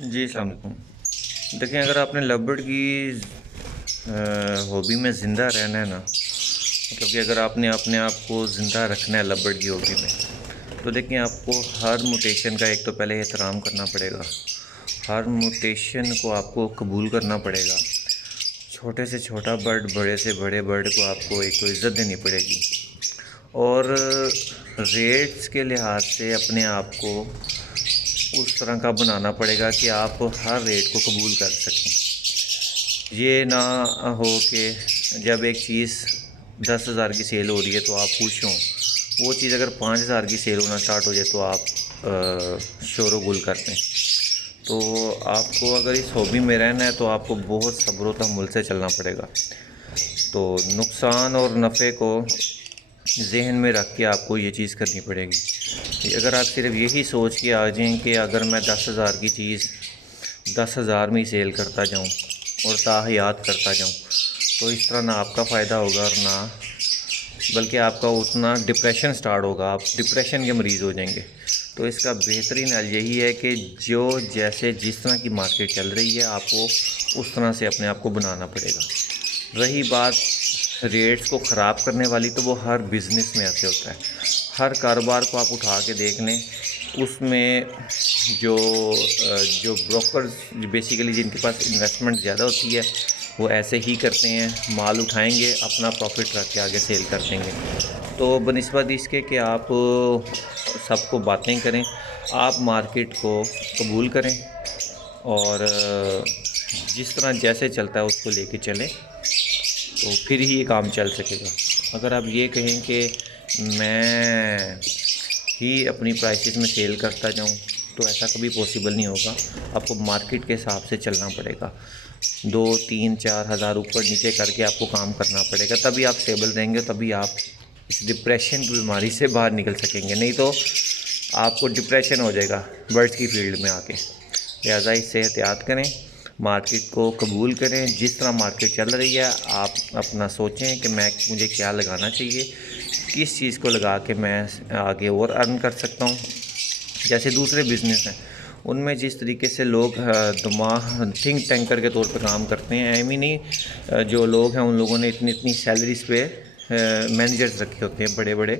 جی السلام علیکم۔ دیکھیں، اگر آپ نے لو برڈ کی ہابی میں زندہ رہنا ہے نا، مطلب کہ اگر آپ نے اپنے آپ کو زندہ رکھنا ہے لو برڈ کی ہابی میں، تو دیکھیں آپ کو ہر موٹیشن کا ایک تو پہلے احترام کرنا پڑے گا، ہر موٹیشن کو آپ کو قبول کرنا پڑے گا۔ چھوٹے سے چھوٹا برڈ، بڑے سے بڑے برڈ کو آپ کو ایک تو عزت دینی پڑے گی، اور ریٹس کے لحاظ سے اپنے آپ کو اس طرح کا بنانا پڑے گا کہ آپ ہر ریٹ کو قبول کر سکیں۔ یہ نہ ہو کہ جب ایک چیز 10,000 کی سیل ہو رہی ہے تو آپ خوش ہوں، وہ چیز اگر 5,000 کی سیل ہونا سٹارٹ ہو جائے تو آپ شور و گل کرتے ہیں۔ تو آپ کو اگر اس ہابی میں رہنا ہے تو آپ کو بہت صبر و تحمل سے چلنا پڑے گا۔ تو نقصان اور نفع کو ذہن میں رکھ کے آپ کو یہ چیز کرنی پڑے گی۔ اگر آپ صرف یہی سوچ کے آ جائیں کہ اگر میں 10,000 کی چیز 10,000 میں ہی سیل کرتا جاؤں اور تاحیات کرتا جاؤں، تو اس طرح نہ آپ کا فائدہ ہوگا اور نہ بلکہ آپ کا اتنا ڈپریشن سٹارٹ ہوگا، آپ ڈپریشن کے مریض ہو جائیں گے۔ تو اس کا بہترین حل یہی ہے کہ جس طرح کی مارکیٹ چل رہی ہے، آپ کو اس طرح سے اپنے آپ کو بنانا پڑے گا۔ رہی بات ریٹس کو خراب کرنے والی، تو وہ ہر بزنس میں ایسے ہوتا ہے۔ ہر کاروبار کو آپ اٹھا کے دیکھ لیں، اس میں جو بروکرز بیسیکلی جن کے پاس انویسٹمنٹ زیادہ ہوتی ہے، وہ ایسے ہی کرتے ہیں، مال اٹھائیں گے، اپنا پروفٹ رکھ کے آگے سیل کر دیں گے۔ تو بنسبت اس کے کہ آپ سب کو باتیں کریں، آپ مارکیٹ کو قبول کریں اور جس طرح جیسے چلتا ہے اس کو لے کے چلیں، تو پھر ہی یہ کام چل سکے گا۔ اگر آپ یہ کہیں کہ میں ہی اپنی پرائسز میں سیل کرتا جاؤں، تو ایسا کبھی پاسبل نہیں ہوگا۔ آپ کو مارکیٹ کے حساب سے چلنا پڑے گا، 2، 3، 4 ہزار اوپر نیچے کر کے آپ کو کام کرنا پڑے گا، تبھی آپ اسٹیبل رہیں گے، تبھی آپ اس ڈپریشن کی بیماری سے باہر نکل سکیں گے۔ نہیں تو آپ کو ڈپریشن ہو جائے گا برڈس کی فیلڈ میں آ کے۔ لہٰذا اس سے احتیاط کریں، مارکیٹ کو قبول کریں۔ جس طرح مارکیٹ چل رہی ہے، آپ اپنا سوچیں کہ مجھے کیا لگانا چاہیے، کس چیز کو لگا کے میں آگے اور ارن کر سکتا ہوں۔ جیسے دوسرے بزنس ہیں، ان میں جس طریقے سے لوگ تھنک ٹینکر کے طور پہ کام کرتے ہیں، ایم ہی نہیں جو لوگ ہیں ان لوگوں نے اتنی سیلریز پہ مینیجرز رکھے ہوتے ہیں بڑے بڑے،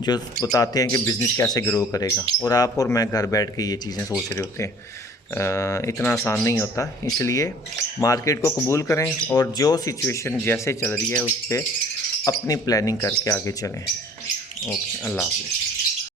جو بتاتے ہیں کہ بزنس کیسے گرو کرے گا، اور آپ اور میں گھر بیٹھ کے یہ چیزیں سوچ رہے ہوتے ہیں۔ اتنا آسان نہیں ہوتا، اس لیے مارکیٹ کو قبول کریں اور جو سچویشن جیسے چل رہی ہے اس پہ اپنی پلاننگ کر کے آگے چلیں۔ اوکے، اللہ حافظ۔